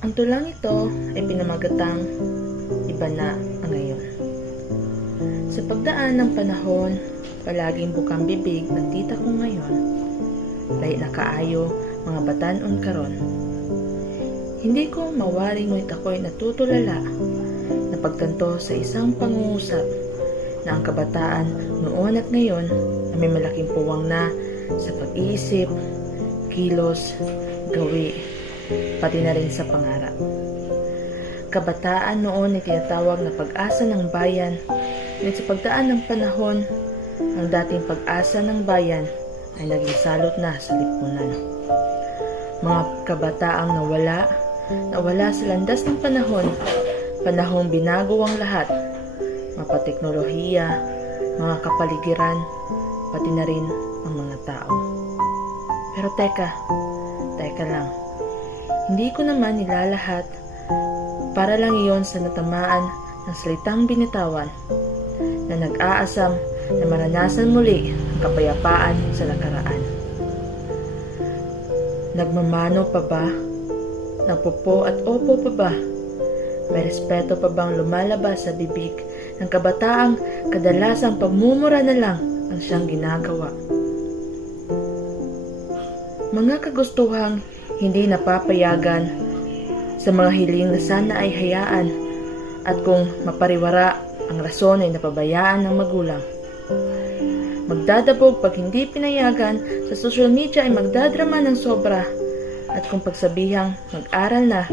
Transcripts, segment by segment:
Ang tulang ito ay pinamagatang iba na ang ngayon. Sa pagdaan ng panahon, palaging bukang bibig ng tita ko ngayon, lahi na kaayo mga batanon karon. Hindi ko mawaring ngunit ako'y natutulala na pagtanto sa isang pangungusap na ang kabataan noon at ngayon ay may malaking puwang na sa pag-iisip, kilos, gawi, pati na rin sa pangarap. Kabataan noon ay tinatawag na pag-asa ng bayan, ngunit sa pagdaan ng panahon, ang dating pag-asa ng bayan ay naging salot na sa lipunan. Mga kabataang nawala sa landas ng panahong binago ang lahat, mga teknolohiya, mga kapaligiran, pati na rin ang mga tao. Pero teka lang, hindi ko naman nilalahat para lang iyon sa natamaan ng salitang binitawan na nag-aasam na maranasan muli ang kapayapaan sa nakaraan. Nagmamano pa ba? Nagpopo at opo pa ba? May respeto pa bang lumalabas sa bibig ng kabataang kadalasang pagmumura na lang ang siyang ginagawa? Mga kagustuhang hindi napapayagan sa mga hiling na sana ay hayaan at kung mapariwara ang rason ay napabayaan ng magulang. Magdadabog pag hindi pinayagan sa social media ay magdadrama ng sobra at kung pagsabihang mag-aral na,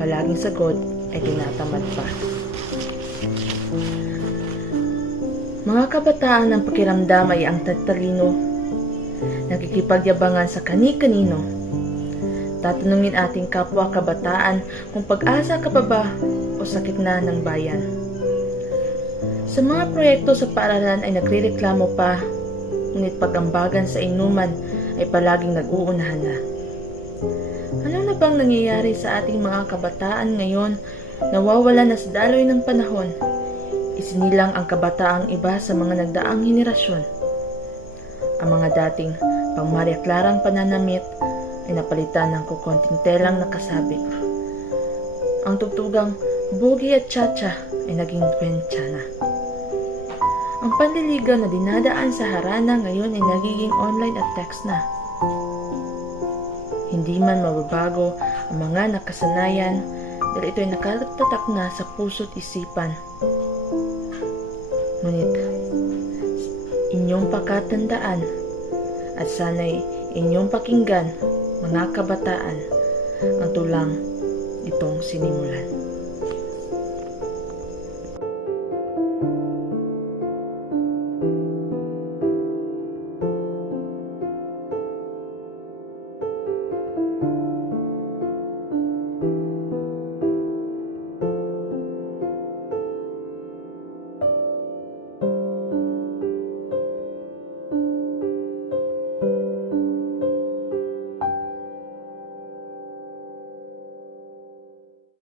palaging sagot ay tinatamad pa. Mga kabataan ng pakiramdam ay ang tatalino, nakikipagyabangan sa kani-kanino. Tatanungin ating kapwa kabataan kung pag-asa ka pa ba o sakit na ng bayan. Sa mga proyekto sa paaralan ay nagrereklamo pa, ngunit pag-ambagan sa inuman ay palaging nag-uunahan na. Ano na bang nangyayari sa ating mga kabataan ngayon? Nawawala na sa daloy ng panahon. Isinilang ang kabataang iba sa mga nagdaang henerasyon. Ang mga dating pangmaryaklarang pananamit ay napalitan ng kukonting telang nakasabit. Ang tugtugang bogi at chacha ay naging kwentsa na. Ang panliligaw na dinadaan sa harana ngayon ay nagiging online at text na. Hindi man mababago ang mga nakasanayan dahil ito ay nakatatak na sa puso't isipan. Ngunit inyong pakatandaan at sana'y inyong pakinggan, mga kabataan, ang tulang itong sinimulan.